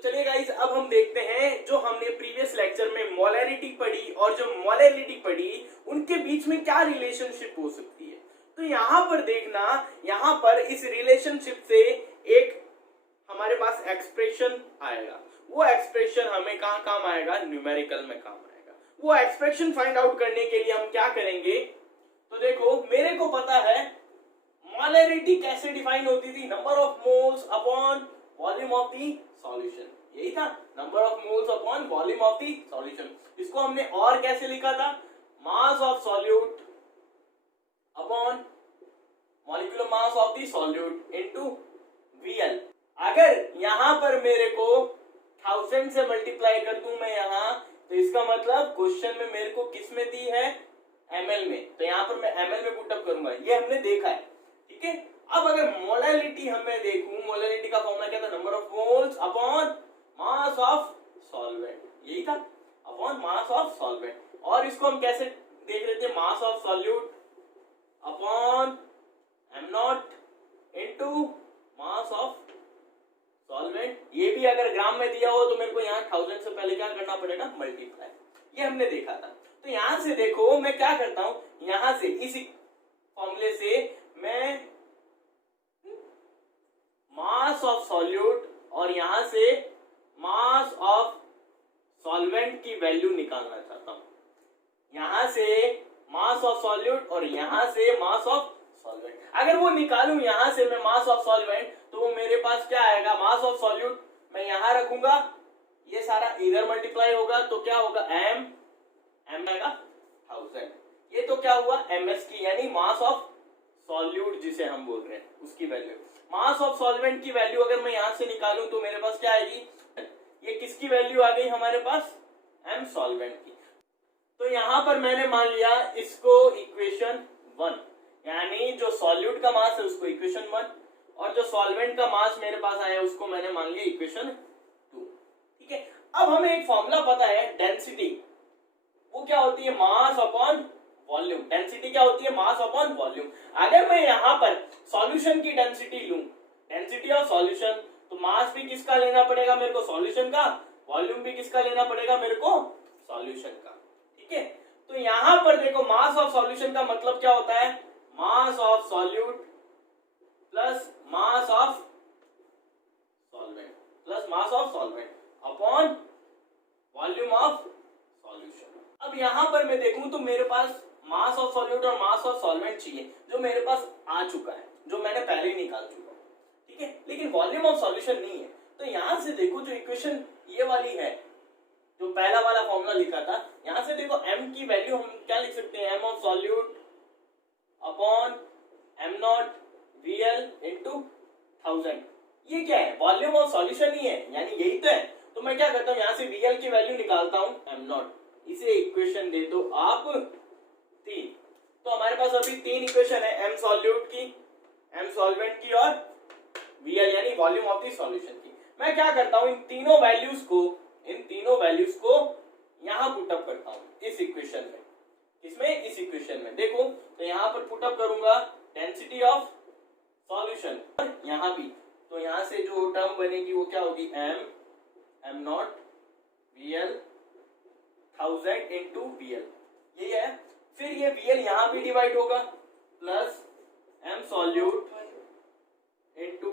चलिए गाइस, अब हम देखते हैं जो हमने प्रीवियस लेक्चर में मोलैरिटी पढ़ी और जो मोलैलिटी पढ़ी उनके बीच में क्या रिलेशनशिप हो सकती है। तो यहाँ पर देखना, यहाँ पर इस रिलेशनशिप से एक हमारे पास एक्सप्रेशन आएगा। वो एक्सप्रेशन हमें कहाँ काम आएगा? न्यूमेरिकल में काम आएगा। वो एक्सप्रेशन फाइंड आउट करने के लिए हम क्या करेंगे? तो देखो, मेरे को पता है मोलैरिटी कैसे डिफाइन होती थी, number of moles upon volume of the solution. यही था, number of moles upon volume of the solution. इसको हमने और कैसे लिखा था? Mass of solute upon molecular mass of the solute into VL। अगर यहां पर मेरे को 1000 से मल्टीप्लाई कर दूं मैं यहां, तो इसका मतलब क्वेश्चन में मेरे को किस में दी है? ml में। तो यहां पर मैं ml में पुटअप करूंगा, ये हमने देखा है। ठीक है, अब अगर मोलैलिटी हमें देखूं, मोलैलिटी का फॉर्मूला क्या था? Number of moles upon mass of solvent. यही था, अपॉन मास ऑफ सॉल्वेंट। और इसको हम कैसे देख रहे थे? Mass of solute upon m0 into mass of solvent. ये भी अगर ग्राम में दिया हो तो मेरे को यहाँ 1000 से पहले क्या करना पड़ेगा? मल्टीप्लाई। ये हमने देखा था। तो यहां से देखो मैं क्या करता हूं, यहां से इसी फॉर्मूले से मैं मास ऑफ सॉल्यूट और यहां से मास ऑफ सॉल्वेंट की वैल्यू निकालना चाहता हूं। यहां से मास ऑफ सॉल्यूट और यहां से मास ऑफ सॉल्वेंट। अगर वो निकालूं यहां से मैं मास ऑफ सॉल्वेंट, तो वो मेरे पास क्या आएगा? मास ऑफ सॉल्यूट मैं यहां रखूंगा, ये सारा इधर मल्टीप्लाई होगा, तो क्या होगा? m आएगा 1000। ये तो क्या हुआ? ms की, यानी मास ऑफ सॉल्यूट जिसे हम बोल रहे हैं उसकी वैल्यू। मास ऑफ सॉल्वेंट की वैल्यू अगर मैं यहां से निकालूं तो मेरे पास क्या आएगी? ये किसकी वैल्यू आ गई हमारे पास? m सॉल्वेंट की। तो यहां पर मैंने मान लिया इसको इक्वेशन 1, यानी जो सॉल्यूट का मास है उसको इक्वेशन 1 और जो सॉल्वेंट का मास मेरे पास आया उसको मैंने मान लिया इक्वेशन 2। ठीक है, अब हमें एक फॉर्मूला पता है डेंसिटी, वो क्या होती है? मास अपॉन वॉल्यूम। डेंसिटी क्या होती है? मास अपॉन वॉल्यूम। अगर मैं यहां पर सॉल्यूशन की डेंसिटी लूं, डेंसिटी ऑफ सॉल्यूशन, तो मास भी किसका लेना पड़ेगा मेरे को? सॉल्यूशन का। वॉल्यूम भी किसका लेना पड़ेगा मेरे को? सॉल्यूशन का। ठीक है, तो यहां पर देखो मास ऑफ सॉल्यूशन का मतलब क्या होता है? Mass of solute plus mass of solvent plus mass of solvent upon volume of solution. अब यहां पर मैं देखूं तो मेरे पास मास ऑफ सॉल्यूट और मास ऑफ सॉल्वेंट चाहिए, जो मेरे पास आ चुका है, जो मैंने पहले ही निकाल चुका हूं। ठीक है, लेकिन वॉल्यूम ऑफ सॉल्यूशन नहीं है। तो यहां से देखो जो इक्वेशन ये वाली है, जो पहला वाला फॉर्मूला लिखा था, यहां से देखो m की वैल्यू हम क्या लिख सकते हैं? m of solute upon m0 VL into 1000। ये क्या है? वॉल्यूम ऑफ सॉल्यूशन ही है, यानी यही तो है। तो मैं क्या करता हूं, यहां से VL की वैल्यू निकालता हूं m0। इसे इक्वेशन दे दो आप 3। तो हमारे पास अभी 3 इक्वेशन है, m सॉल्यूट की, m सॉल्वेंट की और VL यानी वॉल्यूम ऑफ द सॉल्यूशन की। मैं क्या करता हूं, इन तीनों वैल्यूज को यहां पुटअप करता हूं इस इक्वेशन में। इसमें इस इक्वेशन में देखो, तो यहां पर पुटअप करूंगा डेंसिटी ऑफ सॉल्यूशन, यहां भी, तो यहां से जो टर्म बनेगी वो क्या होगी? m0 VL 1000 इनटू VL, यही है। फिर ये VL यहां भी डिवाइड होगा, plus m solute into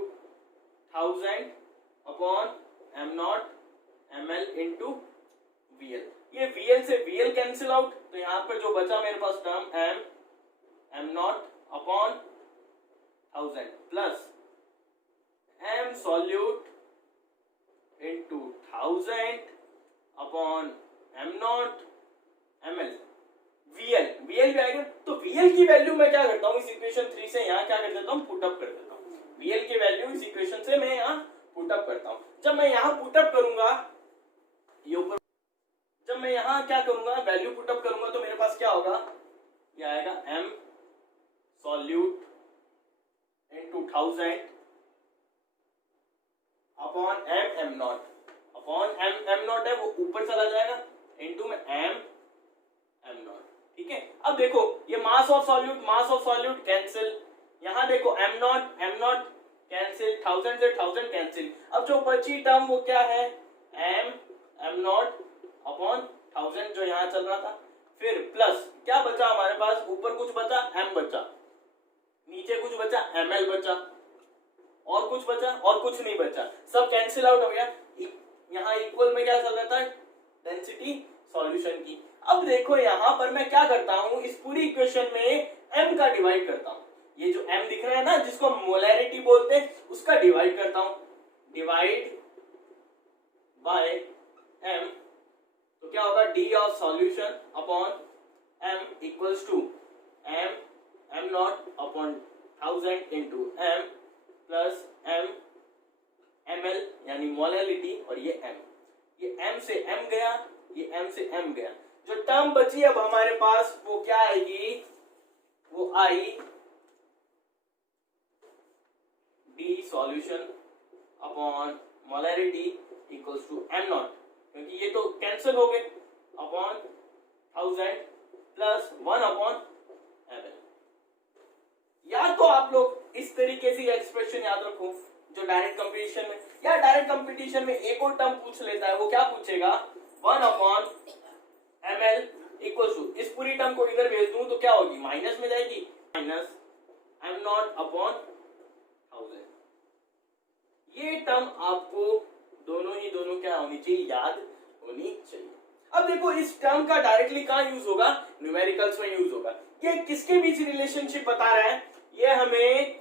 1000 upon m0 ml into VL। ये VL से VL कैंसिल आउट, तो यहां पर जो बचा मेरे पास term m0 upon 1000 plus m solute into 1000 upon m0 ml VL भी आएगा। तो VL की वैल्यू मैं क्या करता हूं, इस इक्वेशन 3 से यहां क्या कर देता हूं? पुटअप कर देता हूं। VL की वैल्यू इस इक्वेशन से मैं यहां पुटअप करता हूं। जब मैं यहां पुटअप करूंगा, ये ऊपर, जब मैं यहां क्या करूंगा, वैल्यू पुटअप करूंगा, तो मेरे पास क्या होगा? ये आएगा m solute into 1000 upon m0 upon m0 है वो ऊपर चला जाएगा, इनटू में m0। ठीक है, अब देखो ये मास ऑफ सॉल्यूट कैंसिल, यहां देखो m0 कैंसिल, 1000 से 1000 कैंसिल। अब जो बची टर्म वो क्या है, एम नॉट अपॉन 1000 जो यहाँ चल रहा था, फिर प्लस क्या बचा हमारे पास, ऊपर कुछ बचा एम बचा, नीचे कुछ बचा एम एल बचा, और कुछ बचा और कुछ नहीं बचा, सब कैंसिल आउट हो गया। यहाँ इक्वल में क्या चल रहा था, डेंसिटी सॉल्यूशन की। अब देखो यहाँ पर मैं क्या करता हूँ, इस पूरी इक्वेशन में m का डिवाइड करता हूँ, ये जो m दिख रहा है ना जिसको मोलैरिटी बोलते हैं, उसका डिवाइड करता हूँ, डिवाइड बाय m, तो क्या होगा, d of solution upon m equals to m not upon 1000 into m plus m ml यानी मोलैरिटी, और ये m, ये m से m गया, ये m से m गया, जो टर्म बची अब हमारे पास वो क्या आएगी, वो आई d solution upon molarity equals to m not, क्योंकि ये तो कैंसिल हो गए, अपॉन 1000 प्लस 1 अपॉन ml। या तो आप लोग इस तरीके से एक्सप्रेशन याद रखो जो डायरेक्ट कंपटीशन में, या डायरेक्ट कंपटीशन में एक और टर्म पूछ लेता है, वो क्या पूछेगा, 1 अपॉन ml इक्वल टू, इस पूरी टर्म को इधर भेज दूं तो क्या होगी, माइनस में जाएगी, माइनस m नॉट अपॉन 1000। ये टर्म आपको दोनों क्या होनी चाहिए, याद होनी चाहिए। अब देखो इस टर्म का डायरेक्टली कहां यूज होगा, न्यूमेरिकल्स में यूज होगा। ये किसके बीच रिलेशनशिप बता रहा है, ये हमें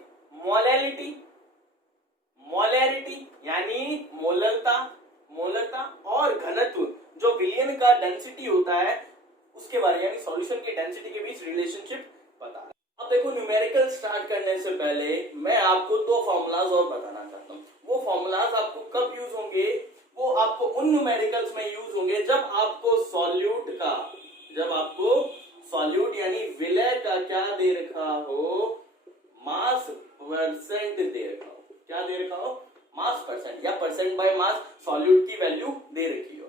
मोलैरिटी यानी मोलरता और घनत्व जो विलयन का डेंसिटी होता है उसके बारे, यानी सॉल्यूशन की डेंसिटी के बीच रिलेशनशिप बता रहा है। अब देखो न्यूमेरिकल स्टार्ट करने से पहले मैं आपको दो फॉर्मूलाज और बताना चाहता हूँ। वो फॉर्मूलाज आपको कब यूज होंगे, वो आपको उन न्यूमेरिकल्स में यूज होंगे जब आपको सॉल्यूट यानी विलय का क्या दे रखा हो, मास परसेंट दे रखा हो, क्या दे रखा हो, मास परसेंट, या परसेंट बाय मास सॉल्यूट की वैल्यू दे रखी हो।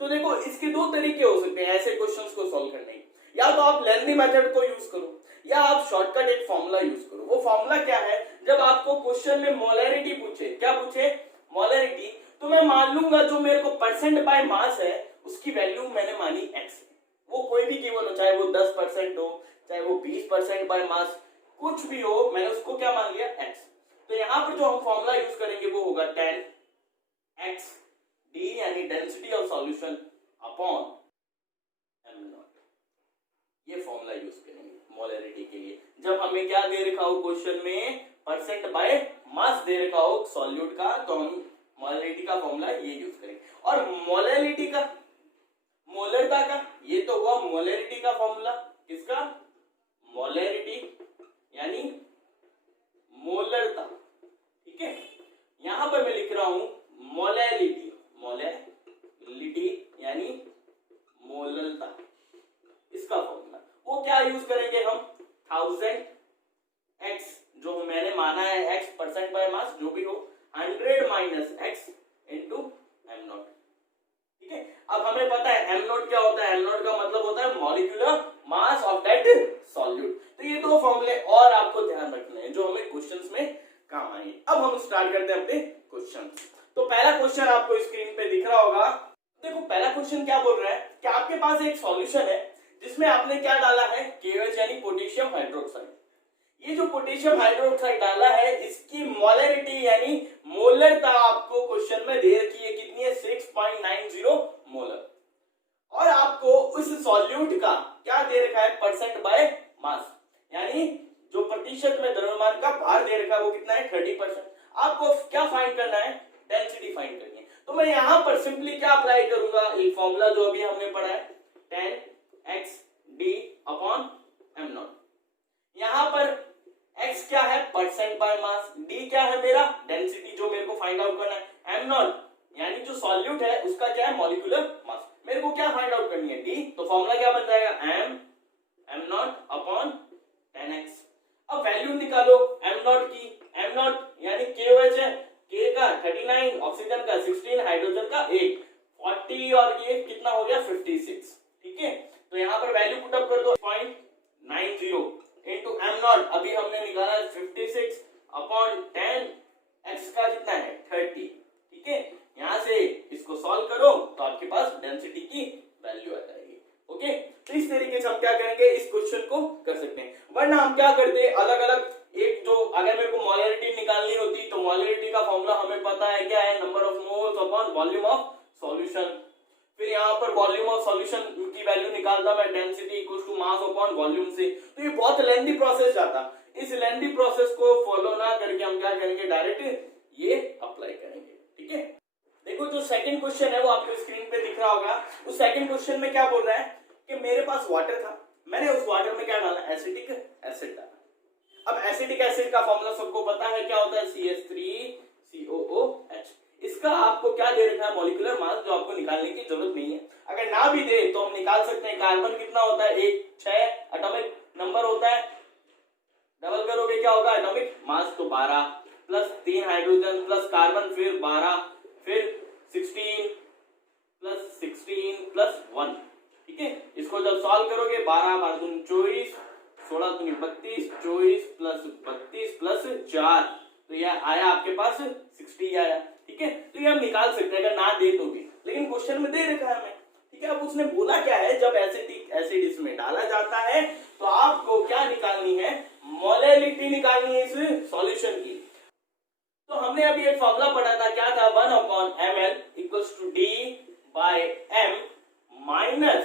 तो देखो इसके दो तरीके हो सकते हैं ऐसे क्वेश्चंस को सॉल्व करने के, या तो आप लेंथी मेथड को यूज करो, या आप शॉर्टकट एक फॉर्मूला यूज करो। वो फॉर्मूला क्या है, जब आपको क्वेश्चन में मोलैरिटी पूछे, क्या पूछे, मोलैरिटी, तो मैं मान लूंगा जो मेरे को परसेंट बाय मास है उसकी वैल्यू मैंने मानी x, वो कोई भी गिवन हो, चाहे वो 10% हो, चाहे वो 20% बाय मास, कुछ भी हो, मैंने उसको क्या मान लिया, x। तो यहां पर जो हम फॉर्मूला यूज करेंगे वो होगा 10x d यानी density of solution upon m not, ये फॉर्मूला यूज करेंगे मोलैरिटी के लिए। जब हमें क्या दे रखा हो क्वेश्चन में, परसेंट बाय मास दे रखा हो सॉल्यूट का, तो हम मोलैरिटी का फॉर्मूला ये यूज करेंगे। और मोलैरिटी का, मोलरता का, ये तो हुआ मोलैरिटी का फॉर्मूला, किसका, मोलैरिटी यानी मोलरता, ठीक है। यहां पर मैं लिख रहा हूं मोलैरिटी यानी मोलरता, इसका फॉर्मूला वो क्या यूज करेंगे हम, 1000x जो मैंने माना है x परसेंट बाय मास जो भी हो, 100 minus x into m not, ठीक है। अब हमें पता है m नॉट क्या होता है, m नॉट का मतलब होता है molecular mass of that solute. तो ये दो फॉर्मूले और आपको ध्यान रखने हैं जो हमें क्वेश्चंस में काम आएंगे। अब हम स्टार्ट करते हैं अपने क्वेश्चन। तो पहला क्वेश्चन आपको स्क्रीन पे दिख रहा होगा। देखो पहला क्वेश्चन क्या बोल रहा है कि आपके पास एक सॉल्यूशन है जिसमें आपने क्या डाला है, KOH यानी पोटेशियम हाइड्रोक्साइड। ये जो पोटेशियम हाइड्रोक्साइड डाला है इसकी मोलैरिटी यानी मोलरता आपको क्वेश्चन में दे रखी है, कितनी है, 6.90 मोलर। और आपको उस सॉल्यूट का क्या दे रखा है, परसेंट बाय मास, यानी जो प्रतिशत में द्रव्यमान का भार दे रखा है वो कितना है, 30%। आपको क्या फाइंड करना है, डेंसिटी फाइंड करनी है। तो मैं यहां पर सिंपली क्या अप्लाई करूंगा, एक फॉर्मूला जो अभी हमने पढ़ा है, 10x d upon m not. यहां पर x क्या है, परसेंट बाय मास, d क्या है मेरा, डेंसिटी जो मेरे को फाइंड आउट करना है, m नॉट यानी जो सॉल्यूट है उसका क्या है, मॉलिक्यूलर मास। मेरे को क्या फाइंड आउट करनी है, d, तो फॉर्मूला क्या बन जाएगा, m नॉट अपॉन 10x। अब वैल्यू निकालो m नॉट की, m नॉट यानी KOH है, K का 39, ऑक्सीजन का 16, हाइड्रोजन का 8, 40 और ये कितना हो गया 56, ठीक है। तो यहाँ पर वैल्यू पुट अप कर दो, 0.90 इंटू m नॉट, अभी हमने निकाला 56 अपॉन 10 x का कितना है 30, ठीक है। यहां से इसको सॉल्व करो तो आपके पास डेंसिटी की वैल्यू आ जाएगी। ओके, तो इस तरीके से हम क्या करेंगे, इस क्वेश्चन को कर सकते हैं। वरना हम क्या करते हैं, अलग अलग एक जो अगर मेरे को मोलैरिटी निकालनी होती तो मोलैरिटी का फॉर्मूला हमें पता है क्या है, number of moles upon volume of solution. फिर यहाँ पर वॉल्यूम ऑफ सॉल्यूशन की वैल्यू निकालता मैं, density equal to mass upon volume से। तो ये बहुत लेंथी प्रोसेस जाता। इस लेंथी प्रोसेस को फॉलो ना करके हम क्या करेंगे, डायरेक्ट ये अप्लाई करेंगे, ठीक है। देखो जो सेकंड क्वेश्चन है वो आपको स्क्रीन पे दिख रहा होगा। उस सेकंड क्वेश्चन में क्या बोल रहा है कि मेरे पास वाटर था, मैंने उस वाटर में क्या डाला, एसिटिक एसिड डाला। अब एसिटिक एसिड का फॉर्मूला सबको पता है, क्या होता है, CH3COOH। इसका आपको क्या दे रखा है, मॉलिक्यूलर मास, जो आपको निकालने की जरूरत नहीं है। अगर ना भी दे तो हम निकाल सकते हैं। कार्बन कितना होता है, 6 एटॉमिक नंबर होता है, डबल करोगे क्या होगा, एटॉमिक मास तो 12 प्लस 3 हाइड्रोजन प्लस कार्बन, फिर 12, फिर 16 प्लस 16 प्लस 1, ठीक है। इसको जब सॉल्व करोगे 12 बार 24, 16 दूनी 32, 24 प्लस 32 प्लस 4, तो यह आया आपके पास 60 आया, ठीक है। तो ये हम निकाल सकते हैं अगर ना दे तो भी, लेकिन क्वेश्चन में दे रखा है हमें, ठीक है। अब उसने बोला क्या है, जब एसिटिक एसिड इसमें डाला जाता है तो आपको क्या निकालनी है, मोलैलिटी निकालनी है इस सॉल्यूशन की। तो हमने अभी एक फॉर्मूला पढ़ा था, क्या था, 1/ml equals to D by M minus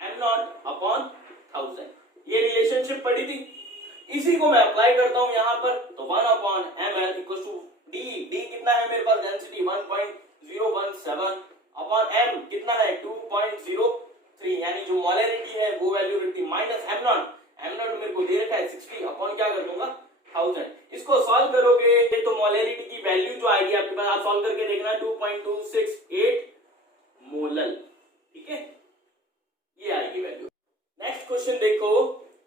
m0 upon 1000। ये रिलेशनशिप पढ़ी थी, इसी को मैं अप्लाई करता हूं यहां पर। तो 1/ml इक्वल्स टू D कितना है मेरे पास, डेंसिटी 1.017 अपॉन m कितना है 2.03, यानी जो मोलैरिटी है वो वैल्यू रहती माइनस m0 मेरे को दे रखा है 60 अपॉन क्या कर दूंगा 1000। इसको सॉल्व करोगे तो मोलैरिटी की वैल्यू जो आएगी आपके पास, आप सॉल्व करके देखना, 2.268 मोलल, ठीक है, ये आएगी वैल्यू। नेक्स्ट क्वेश्चन देखो,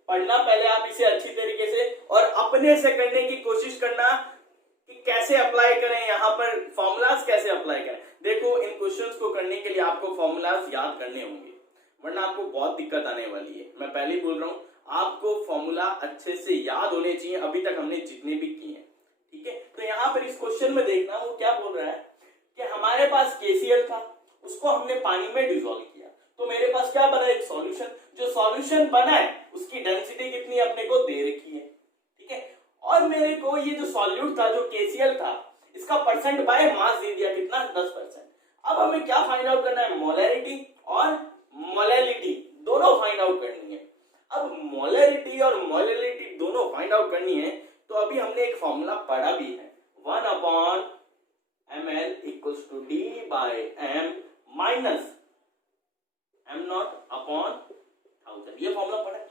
पढ़ना पहले आप इसे अच्छी तरीके से और अपने से करने की कोशिश करना कि कैसे अप्लाई करें, यहाँ पर फॉर्मूलाज कैसे अप्लाई करें। देखो इन क्वेश्चंस को करने के लिए आपको फॉर्मूलाज याद करने होंगे, वरना आपको बहुत दिक्कत आने वाली है। मैं पहले ही बोल रहा हूँ, आपको फॉर्मूला अच्छे से याद होने चाहिए, अभी तक हमने जितने भी किए हैं, ठीक है। तो यहाँ पर इस क्वेश्चन में देखना वो क्या बोल रहा है कि हमारे पास KCl था, उसको हमने पानी में डिसॉल्व किया, तो मेरे पास क्या बना, एक सॉल्यूशन। जो सॉल्यूशन बना है उसकी डेंसिटी कितनी अपने को दे रखी है, ठीक है। और मेरे को ये जो सॉल्यूट था, जो KCl था, इसका परसेंट बाय मास दे दिया, कितना, 10%। अब हमें क्या फाइंड आउट करना है, मोलैरिटी और मोलैलिटी दोनों फाइंड आउट करनी है। अब मोलैरिटी और मोलैलिटी दोनों फाइंड आउट करनी है, तो अभी हमने एक फॉर्मूला पढ़ा भी है, 1/ml equals to D by M minus m0 upon 1000, ये फॉर्मूला पढ़ा है।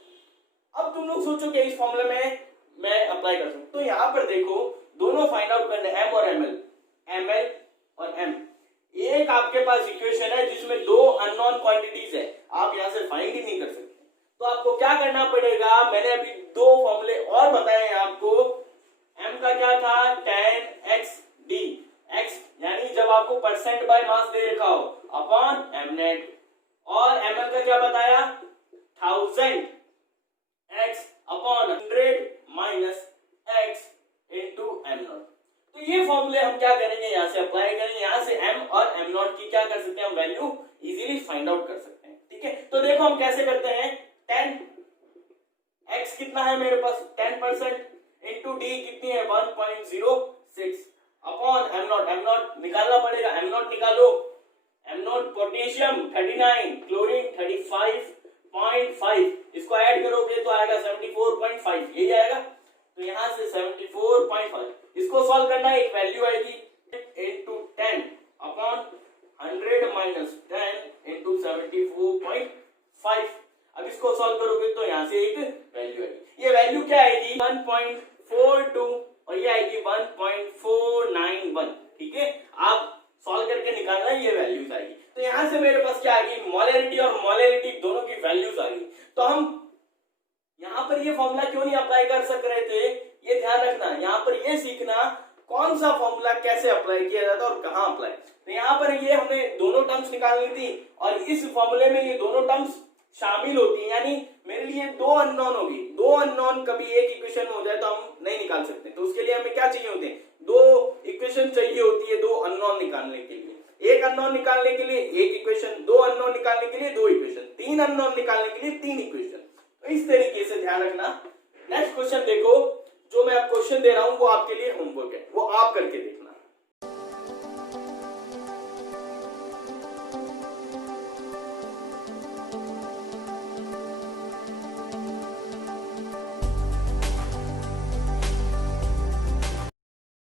अब तुम लोग सोचो कि इस फॉर्मूले में मैं अप्लाई कर सकूं, तो यहां पर देखो दोनों फाइंड आउट करने, m और ml और m। एक आपके पास इक्वेशन है जिसमें दो अननोन क्वांटिटीज है, आप यहां से फाइंड ही नहीं कर सकते। तो आपको क्या करना पड़ेगा, मैंने अभी दो फॉर्मूले और बताए हैं आपको। m का क्या था, 10xd, x यानी जब आपको परसेंट बाय मास दे रखा हो, अपॉन mnet, और ml का क्या बताया, 1000 x upon 100 minus x into m0। तो ये फॉर्मूले हम क्या करेंगे, यहां से अप्लाई करेंगे, यहां से m और m0 की क्या कर सकते हैं, हम वैल्यू इजीली फाइंड आउट कर सकते हैं, ठीक है। तो देखो हम कैसे करते हैं, 10 x कितना है मेरे पास, 10% इंटू d कितनी है, 1.06 अपॉन m0 निकालना पड़ेगा, m0 निकालो, m0 पोटेशियम 39, क्लोरीन 35.5, इसको ऐड करोगे तो आएगा 74.5, यही आएगा। तो यहां से 74.5, इसको सॉल्व करना है, एक वैल्यू आएगी इंटू 10 अपॉन 100 माइनस 10 इंटू 74.5। अब इसको सॉल्व करोगे तो यहां से एक वैल्यू आएगी, ये वैल्यू क्या आएगी, 1.42, और ये आएगी 1.491, ठीक है। आप सॉल्व करके निकालना, ये वैल्यूज आएगी। तो यहां से मेरे पास क्या आ गई, मोलैरिटी और मोलैलिटी दोनों की वैल्यूज आ गई। तो हम यहां पर ये फॉर्मूला क्यों नहीं अप्लाई कर सक रहे थे, ये ध्यान रखना। यहां पर ये सीखना कौन सा फॉर्मूला कैसे अप्लाई किया जाता है और कहां अप्लाई। तो यहां पर ये हमने दोनों टर्म्स निकालनी थी, और इस फॉर्मूले में ये दोनों टर्म्स शामिल होती है, यानी मेरे लिए दो अननोन होगी, दो अननोन कभी एक इक्वेशन में हो जाए तो हम नहीं निकाल सकते, तो उसके लिए हमें क्या चाहिए होते हैं, दो इक्वेशन चाहिए होती है दो अननोन निकालने के लिए। एक अननोन निकालने के लिए एक इक्वेशन, दो अननोन निकालने के लिए दो इक्वेशन, तीन अननोन निकालने के लिए तीन इक्वेशन। तो इस तरीके से ध्यान रखना। नेक्स्ट क्वेश्चन देखो, जो मैं अब क्वेश्चन दे रहा हूं वो आपके लिए होमवर्क है, वो आप करके देखो।